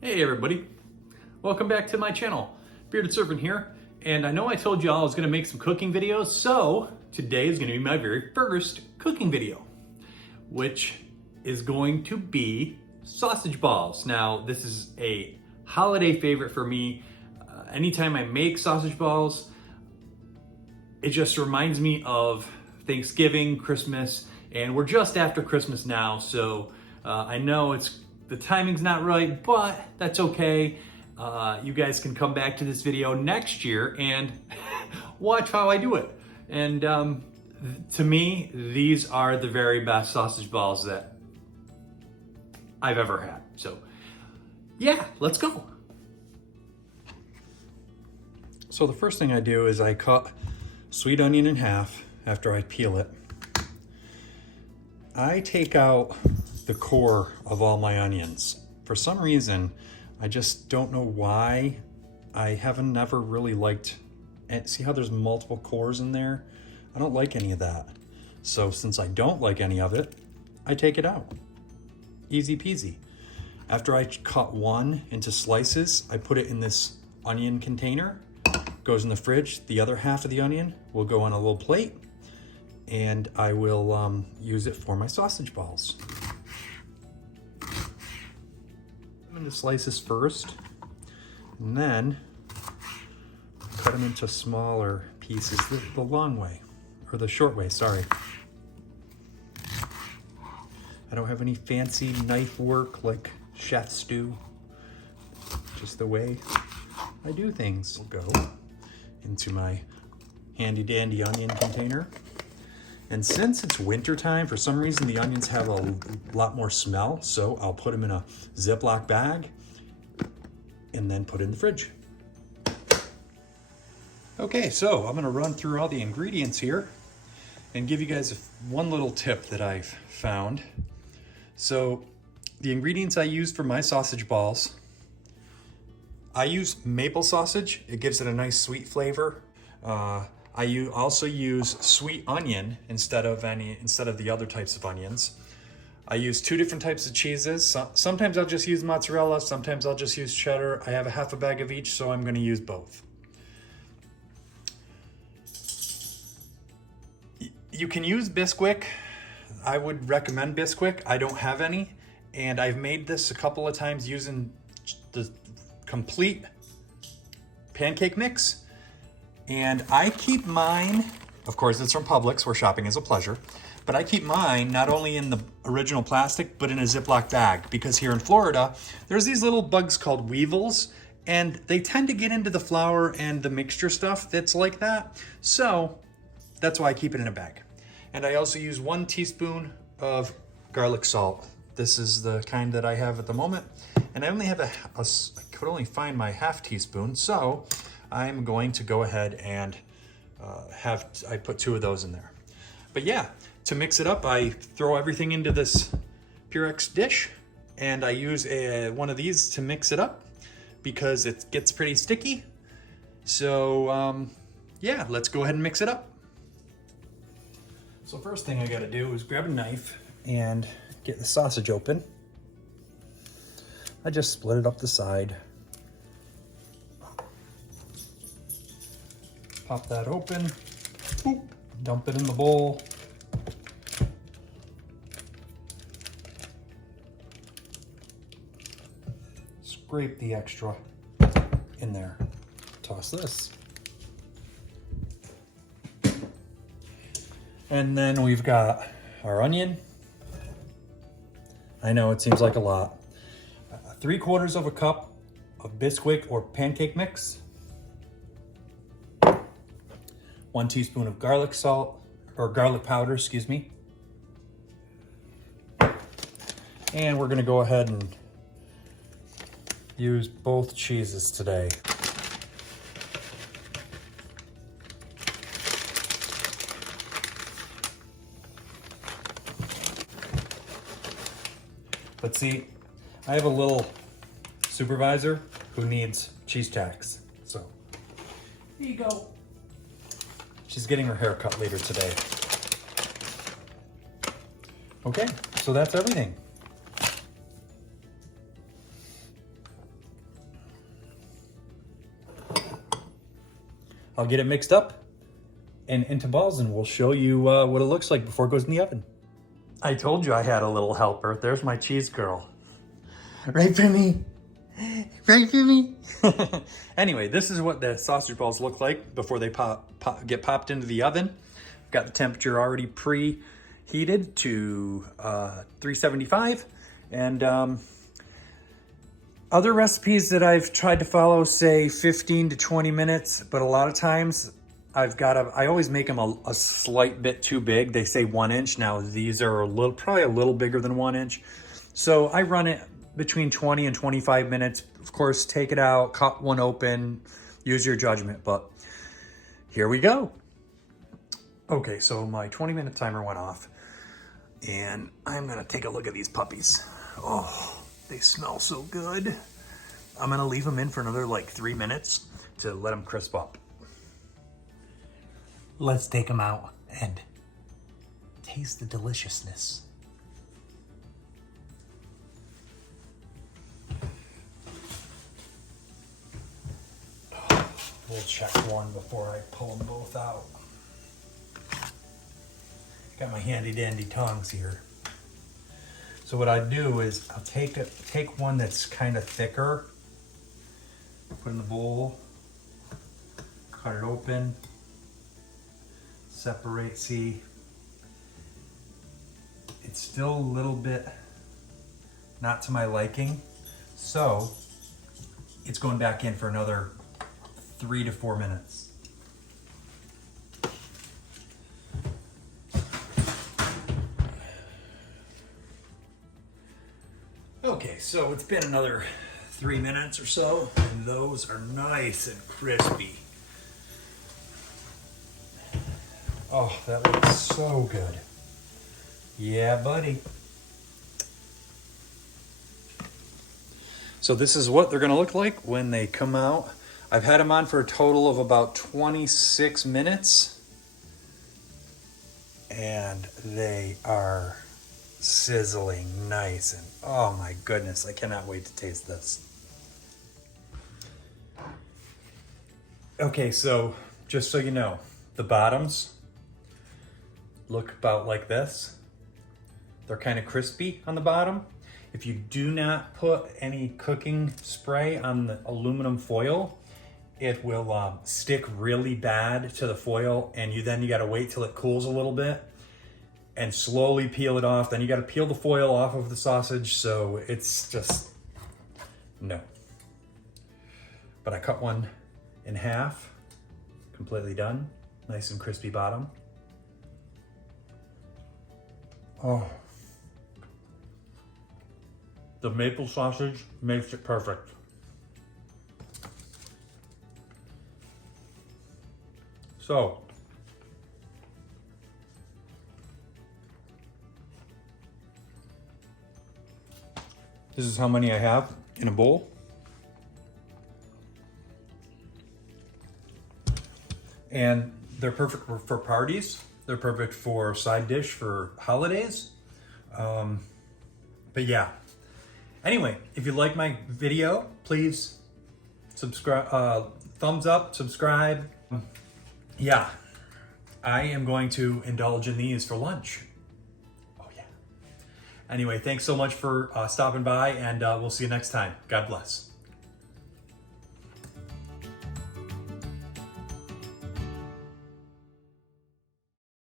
Hey everybody, welcome back to my channel. Bearded Serpent here, and I know I told you all I was gonna make some cooking videos, so today is gonna be my very first cooking video, which is going to be sausage balls. Now, this is a holiday favorite for me. Anytime I make sausage balls, it just reminds me of Thanksgiving, Christmas, and we're just after Christmas now, so I know the timing's not right, but that's okay. You guys can come back to this video next year and watch how I do it. And to me, these are the very best sausage balls that I've ever had. So yeah, let's go. So the first thing I do is I cut sweet onion in half after I peel it. I take out the core of all my onions. For some reason, I just don't know why. I haven't never really liked, and see how there's multiple cores in there? I don't like any of that. So since I don't like any of it, I take it out. Easy peasy. After I cut one into slices, I put it in this onion container, goes in the fridge. The other half of the onion will go on a little plate, and I will use it for my sausage balls. I'm going to slices first, and then cut them into smaller pieces the long way, or the short way, sorry. I don't have any fancy knife work like chefs do, just the way I do things. We'll go into my handy dandy onion container. And since it's winter time, for some reason the onions have a lot more smell, so I'll put them in a Ziploc bag and then put it in the fridge. Okay, so I'm gonna run through all the ingredients here and give you guys one little tip that I've found. So the ingredients I used for my sausage balls, I use maple sausage. It gives it a nice sweet flavor. I also use sweet onion instead of the other types of onions. I use two different types of cheeses. Sometimes I'll just use mozzarella, sometimes I'll just use cheddar. I have a half a bag of each, so I'm gonna use both. You can use Bisquick. I would recommend Bisquick. I don't have any, and I've made this a couple of times using the complete pancake mix. And I keep mine, of course it's from Publix, where shopping is a pleasure, but I keep mine not only in the original plastic, but in a Ziploc bag, because here in Florida, there's these little bugs called weevils, and they tend to get into the flour and the mixture stuff that's like that. So that's why I keep it in a bag. And I also use 1 teaspoon of garlic salt. This is the kind that I have at the moment. And I only have I could only find my half teaspoon, so I'm going to go ahead and I put 2 of those in there. But yeah, to mix it up, I throw everything into this Purex dish, and I use one of these to mix it up because it gets pretty sticky. So yeah, let's go ahead and mix it up. So first thing I gotta do is grab a knife and get the sausage open. I just split it up the side. Pop that open, boop, dump it in the bowl. Scrape the extra in there. Toss this. And then we've got our onion. I know it seems like a lot. 3/4 of a cup of Bisquick or pancake mix. 1 teaspoon of garlic salt, or garlic powder, excuse me. And we're gonna go ahead and use both cheeses today. But see, I have a little supervisor who needs cheese tacks, so here you go. She's getting her hair cut later today. Okay, so that's everything. I'll get it mixed up and into balls, and we'll show you what it looks like before it goes in the oven. I told you I had a little helper. There's my cheese girl. Right for me. Right for me. Anyway, this is what the sausage balls look like before they get popped into the oven. I've got the temperature already preheated to 375. And other recipes that I've tried to follow say 15 to 20 minutes, but a lot of times I always make them a slight bit too big. They say 1 inch. Now these are probably a little bigger than 1 inch. So I run it between 20 and 25 minutes. Of course, take it out, cut one open, use your judgment, but here we go. Okay, so my 20-minute timer went off, and I'm gonna take a look at these puppies. Oh, they smell so good. I'm gonna leave them in for another like 3 minutes to let them crisp up. Let's take them out and taste the deliciousness. We'll check one before I pull them both out. Got my handy dandy tongs here. So what I do is I'll take one that's kind of thicker, put in the bowl, cut it open, separate. See, it's still a little bit not to my liking, so it's going back in for another 3 to 4 minutes. Okay, so it's been another 3 minutes or so, and those are nice and crispy. Oh, that looks so good. Yeah, buddy. So this is what they're gonna look like when they come out. I've had them on for a total of about 26 minutes, and they are sizzling nice, and oh my goodness, I cannot wait to taste this. Okay, so just so you know, the bottoms look about like this. They're kind of crispy on the bottom. If you do not put any cooking spray on the aluminum foil, it will stick really bad to the foil, and then you gotta wait till it cools a little bit and slowly peel it off. Then you gotta peel the foil off of the sausage, so it's just, no. But I cut one in half, completely done. Nice and crispy bottom. Oh. The maple sausage makes it perfect. So, this is how many I have in a bowl. And they're perfect for parties. They're perfect for side dish for holidays. But yeah. Anyway, if you like my video, please subscribe, thumbs up, subscribe. Yeah, I am going to indulge in these for lunch. Oh yeah. Anyway, thanks so much for stopping by, and we'll see you next time. God bless.